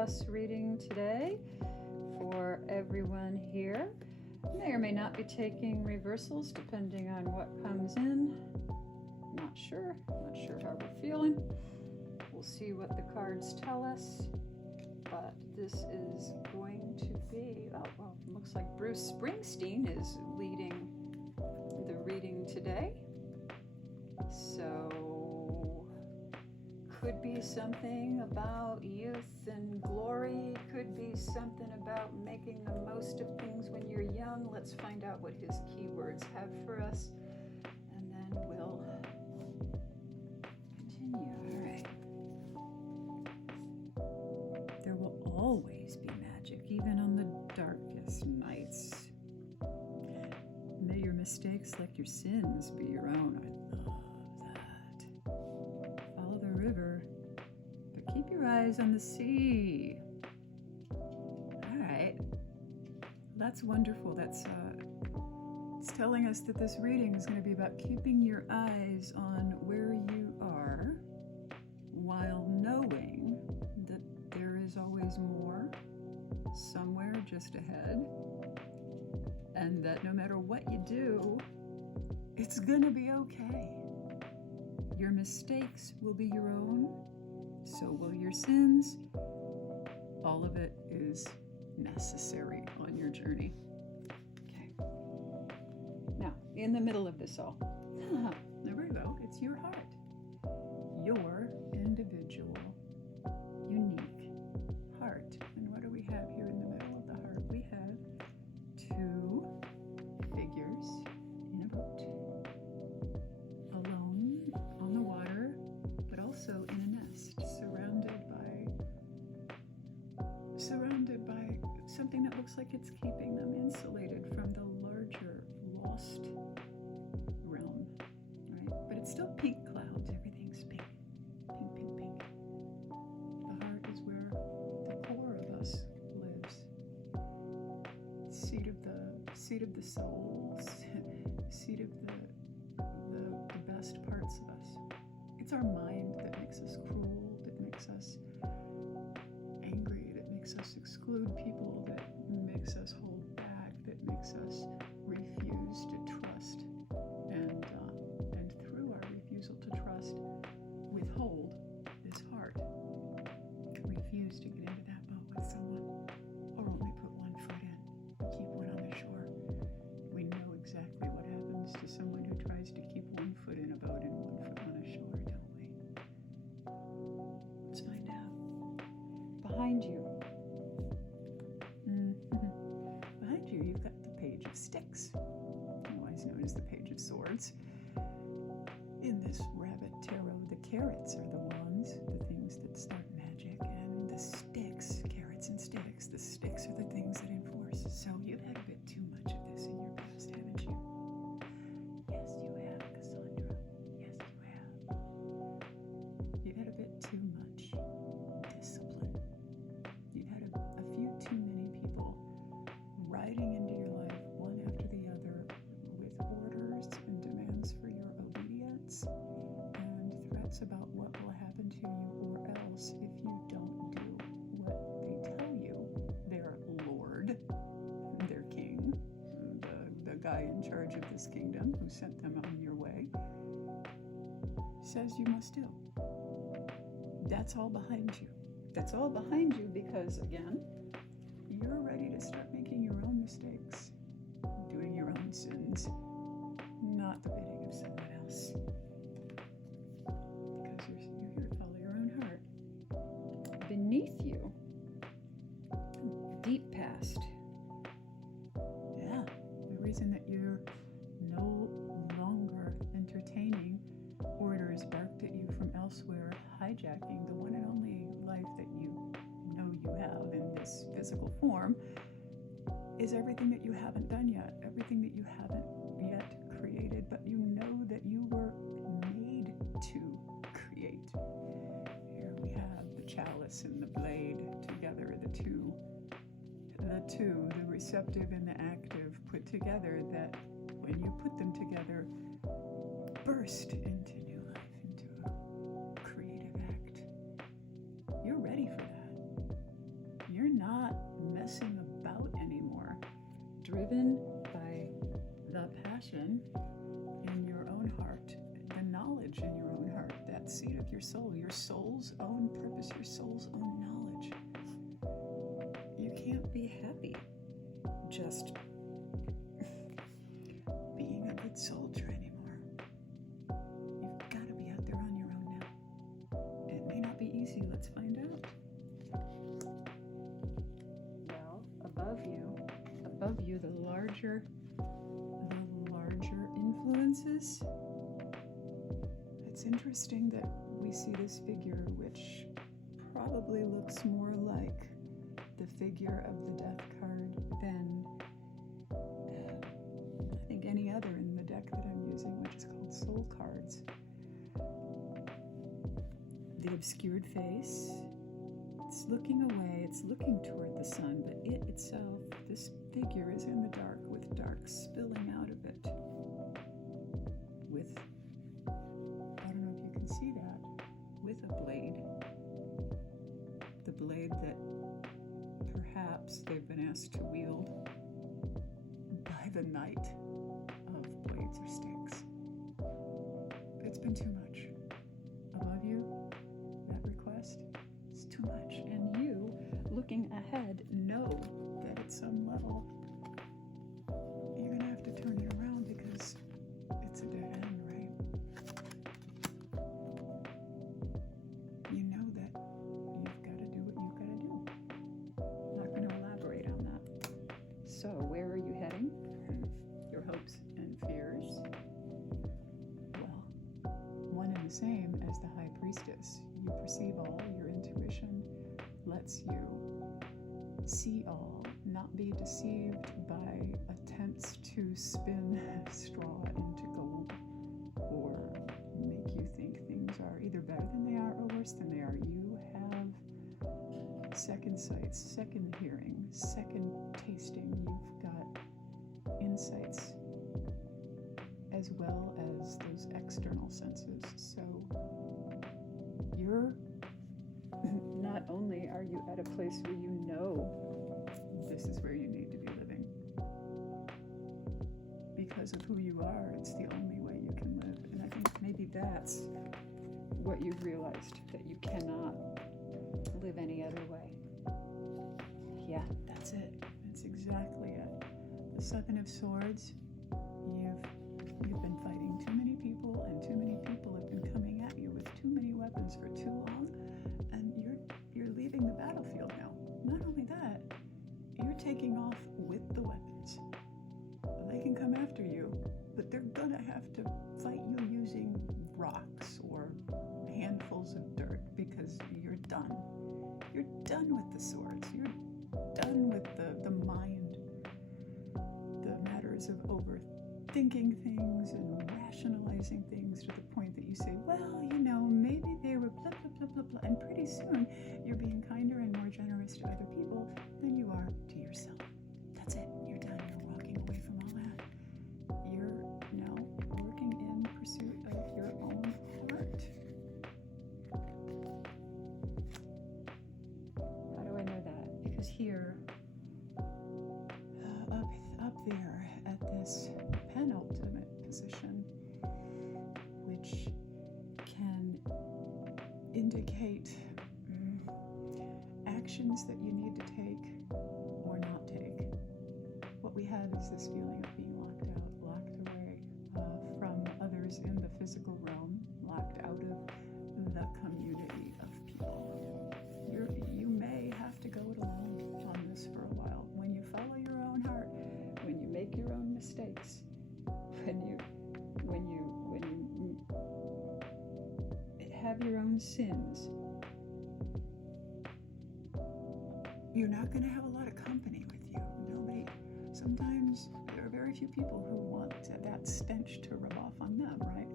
Cross reading today for everyone here. May or may not be taking reversals depending on what comes in. Not sure how we're feeling. We'll see what the cards tell us. But this is going to be, looks like Bruce Springsteen is leading the reading today. So could be something about youth and glory, could be something about making the most of things when you're young. Let's find out what his keywords have for us, and then we'll continue. All right. There will always be magic, even on the darkest nights. May your mistakes, like your sins, be your own. I love that. Follow the river, but keep your eyes on the sea. All right. That's wonderful. It's telling us that this reading is going to be about keeping your eyes on where you are while knowing that there is always more somewhere just ahead, and that no matter what you do, it's going to be okay. Your mistakes will be your own, so will your sins. All of it is necessary on your journey. Okay. Now, in the middle of this all, there we go. It's your heart. Your individual, unique heart. And what do we have here in the middle of the heart? We have two figures in a boat, alone on the water, but also in a nest, surrounded by something that looks like it's keeping them insulated from the larger lost realm, right? But it's still pink clouds. Everything's pink, pink, pink, pink. The heart is where the core of us lives. Seat of the soul, seat of the best parts of us. It's our mind that makes us cruel, that makes us angry, that makes us exclude people, that makes us hold back, that makes us refuse to trust, and through our refusal to trust, withhold this heart. Refuse to get into that boat with someone, or only put one foot in, keep one on the shore. We know exactly what happens to someone who tries to keep one foot in a boat and one foot on a shore, don't we? Let's find out. Behind you. Behind you, you've got the Page of Sticks, otherwise known as the Page of Swords. In this rabbit tarot, the carrots are the wands, the things that start magic, and the sticks, carrots and sticks, the sticks are the things that enforce. So you've had a bit too much of this in your past, haven't you? Yes, you have, Cassandra. Yes, you have. You've had a bit too much discipline. You've had a few too many people riding into your life one after the other with orders and demands for your obedience and threats about what will happen to you or else if you don't do what they tell you. Their lord, their king, the guy in charge of this kingdom who sent them on your way, says you must do. That's all behind you. That's all behind you because, again, you're ready to start making your own mistakes, doing your own sins, not the bidding of someone else. Because you're here to follow your own heart. Beneath you, deep past. Yeah, the reason that you're no longer entertaining orders barked at you from elsewhere, hijacking the one and only life that you know you have in this physical form, is everything that you haven't done yet, everything that you haven't yet created, but you know that you were made to create. Here we have the chalice and the blade together, the two, the receptive and the active put together, that when you put them together, burst into new life, into a creative act. You're ready for that. driven by the passion in your own heart, the knowledge in your own heart, that seat of your soul's own purpose, your soul's own knowledge. You can't be happy just being a good soldier anymore. You've got to be out there on your own now. It may not be easy. Let's find out. Well, above you, the larger influences. It's interesting that we see this figure, which probably looks more like the figure of the death card than I think any other in the deck that I'm using, which is called Soul Cards. The obscured face, it's looking away, it's looking toward the sun, but it itself, this figure, is in the dark with dark spilling out of it. With, I don't know if you can see that, with a blade. The blade that perhaps they've been asked to wield by the knight of blades or sticks. It's been too much. Above you, that request is too much. And you, looking ahead, know that at some level you're going to have to turn it around because it's a dead end, right? You know that you've got to do what you've got to do. I'm not going to elaborate on that. So, where are you heading? Your hopes and fears? Well, one and the same as the High Priestess. You perceive all, your intuition lets you see all, not be deceived by attempts to spin straw into gold or make you think things are either better than they are or worse than they are. You have second sights, second hearing, second tasting. You've got insights as well as those external senses. So you're not only are you at a place where you know this is where you need to be living, because of who you are, it's the only way you can live. And I think maybe that's what you've realized, that you cannot live any other way. Yeah, that's it. That's exactly it. The Seven of Swords, you've been fighting too many people, and too many people have been coming at you with too many weapons for too long, and you're leaving the battlefield now. Not only that, you're taking off with the weapons. They can come after you, but they're gonna have to fight you using rocks or handfuls of dirt because you're done. You're done with the swords. You're done with the mind, the matters of overthinking things and rationalizing things to the point that you say, well, maybe they were blah, blah, blah, blah, blah. And pretty soon, you're being kinder and more generous to other people than you are to yourself. That's it. You're done. You're walking away from all that. You're now working in pursuit of your own heart. How do I know that? Because here, up there at this penultimate position, which can indicate actions that you need to take or not take. What we have is this feeling of being locked out, locked away from others in the physical realm, locked out of the community of people. You may have to go it alone on this for a while. When you follow your own heart, when you make your own mistakes, when you have your own sins, you're not going to have a lot of company with you. Sometimes there are very few people who want that stench to rub off on them, right?